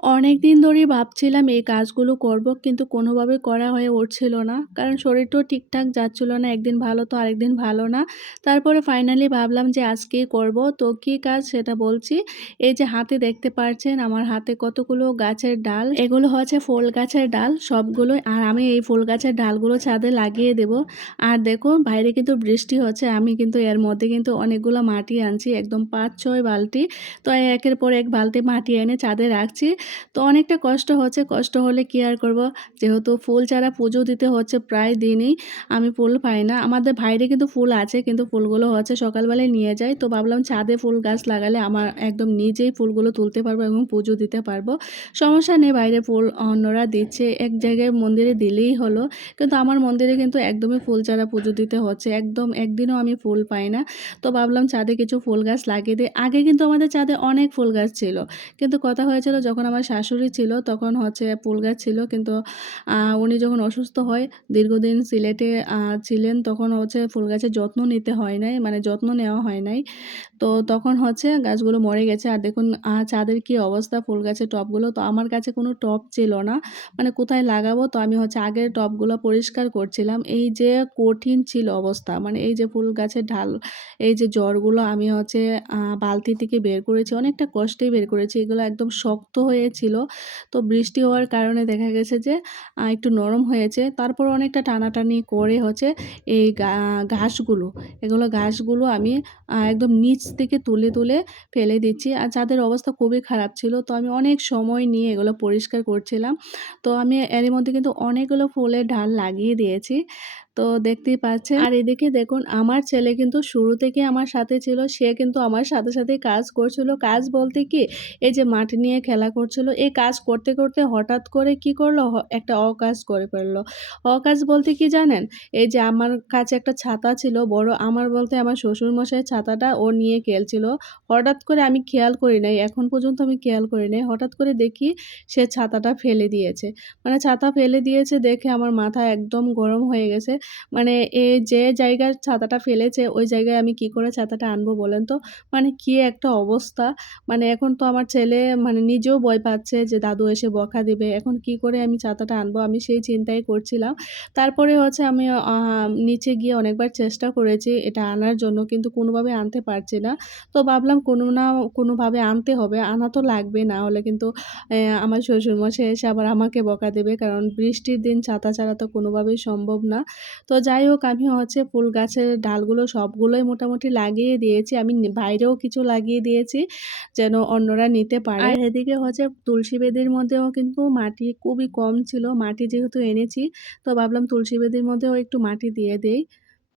অনেকদিন ধরেই ভাবছিলাম এই কাজগুলো করব, কিন্তু কোনোভাবে করা হয়ে উঠছিল না। কারণ শরীরটাও ঠিকঠাক যাচ্ছিল না। একদিন ভালো তো আরেকদিন ভালো না। তারপরে ফাইনালি ভাবলাম যে আজকেই করব। তো কী কাজ সেটা বলছি। এই যে হাতে দেখতে পাচ্ছেন আমার হাতে কতগুলো গাছের ডাল। এগুলো হচ্ছে ফুল গাছের ডাল সবগুলোই। আর আমি এই ফুল গাছের ডালগুলো ছাদে লাগিয়ে দেব। আর দেখো বাইরে কিন্তু বৃষ্টি হচ্ছে। আমি কিন্তু এর মধ্যে কিন্তু অনেকগুলো মাটি আনছি। একদম ৫-৬ বালতি। তো একের পর এক বালতি মাটি এনে ছাদে রাখছি। তো অনেকটা কষ্ট হচ্ছে, কষ্ট হলে কি আর করব। যেহেতু ফুল চারা পুজো দিতে হচ্ছে প্রায় দিনই, আমি ফুল পাই না। আমাদের বাইরে কিন্তু ফুল আছে, কিন্তু ফুলগুলো হচ্ছে সকালবেলায় নিয়ে যায়। তো ভাবলাম ছাদে ফুল গাছ লাগালে আমার একদম নিজেই ফুলগুলো তুলতে পারবো এবং পুজো দিতে পারবো। সমস্যা নেই, বাইরে ফুল অন্যরা দিচ্ছে, এক জায়গায় মন্দিরে দিলেই হলো। কিন্তু আমার মন্দিরে কিন্তু একদমই ফুল চারা পুজো দিতে হচ্ছে। একদম একদিনও আমি ফুল পাই না। তো ভাবলাম ছাদে কিছু ফুল গাছ লাগিয়ে দিই। আগে কিন্তু আমাদের ছাদে অনেক ফুল গাছ ছিল। কিন্তু কথা হয়েছিল যখন আমার শাশুড়ি ছিল তখন হচ্ছে ফুল গাছ ছিল, কিন্তু উনি যখন অসুস্থ হয়, দীর্ঘদিন সিলেটে ছিলেন, তখন হচ্ছে ফুল গাছের যত্ন নিতে হয় নাই, মানে যত্ন নেওয়া হয় নাই। তো তখন হচ্ছে গাছগুলো মরে গেছে। আর দেখুন ছাদের কি অবস্থা ফুল গাছের টবগুলো। তো আমার কাছে কোনো টব ছিল না। মানে কোথায় লাগাবো? তো আমি হচ্ছে আগের টবগুলো পরিষ্কার করছিলাম। এই যে কঠিন ছিল অবস্থা। মানে এই যে ফুল গাছের ঢাল, এই যে জড়গুলো আমি হচ্ছে বালতি থেকে বের করেছি। অনেকটা কষ্টেই বের করেছি। এগুলো একদম শক্ত হয়েছিল। তো বৃষ্টি হওয়ার কারণে দেখা গেছে যে একটু নরম হয়েছে। তারপর অনেকটা টানাটানি করে হচ্ছে এই ঘাসগুলো, এগুলো ঘাসগুলো আমি একদম নিচ থেকে তুলে, তুলে ফেলে দিচ্ছি। আর যাদের অবস্থা খুবই খারাপ ছিল, তো আমি অনেক সময় নিয়ে এগুলো পরিষ্কার করছিলাম। তো আমি এরই মধ্যে কিন্তু অনেকগুলো ফুলের ঢাল লাগিয়ে দিয়েছি। তো দেখতেই পাচ্ছেন। আর এদিকে দেখুন আমার ছেলে কিন্তু শুরু থেকে আমার সাথে ছিল। সে কিন্তু আমার সাথে, সাথে কাজ করছিল। কাজ বলতে কি, এই যে মাটি নিয়ে খেলা করছিল। এই কাজ করতে, করতে হঠাৎ করে কি করলো, একটা অকাজ করে ফেললো। অকাজ বলতে কি জানেন? এই যে আমার কাছে একটা ছাতা ছিল বড়, আমার বলতে আমার শ্বশুরমশাইয়ের ছাতাটা ও নিয়ে খেলছিল। হঠাৎ করে আমি খেয়াল করি নাই, এখন পর্যন্ত আমি খেয়াল করি নাই। হঠাৎ করে দেখি সে ছাতাটা ফেলে দিয়েছে। মানে ছাতা ফেলে দিয়েছে দেখে আমার মাথা একদম গরম হয়ে গেছে। মানে যে জায়গায় ছাতাটা ফেলেছে ওই জায়গায় আমি কি করে ছাতাটা আনবো বলেন তো? মানে কি একটা অবস্থা! মানে এখন তো আমার ছেলে মানে নিজেও ভয় পাচ্ছে যে দাদু এসে বকা দিবে। এখন কি করে আমি ছাতাটা আনবো? আমি সেই চিন্তাই করছিলাম। তারপরে হচ্ছে আমি নিচে গিয়ে অনেকবার চেষ্টা করেছি এটা আনার জন্য, কিন্তু কোনোভাবে আনতে পারছি না। তো ভাবলাম কোনো না কোনোভাবে আনতে হবে। আনা তো লাগবে, না হলে কিন্তু আমার শ্বশুরমশাই এসে আবার আমাকে বকা দেবে। কারণ বৃষ্টির দিন ছাতা ছাড়া তো কোনোভাবেই সম্ভব না। তো যাই হোক আমি হচ্ছে ফুল গাছের ডালগুলো সবগুলোই মোটামুটি লাগিয়ে দিয়েছি। আমি বাইরেও কিছু লাগিয়ে দিয়েছি যেন অন্যরা নিতে পারে। আর এদিকে হচ্ছে তুলসী বেদির মধ্যেও কিন্তু মাটি খুবই কম ছিল। মাটি যেহেতু এনেছি, তো ভাবলাম তুলসী বেদির মধ্যেও একটু মাটি দিয়ে দেই।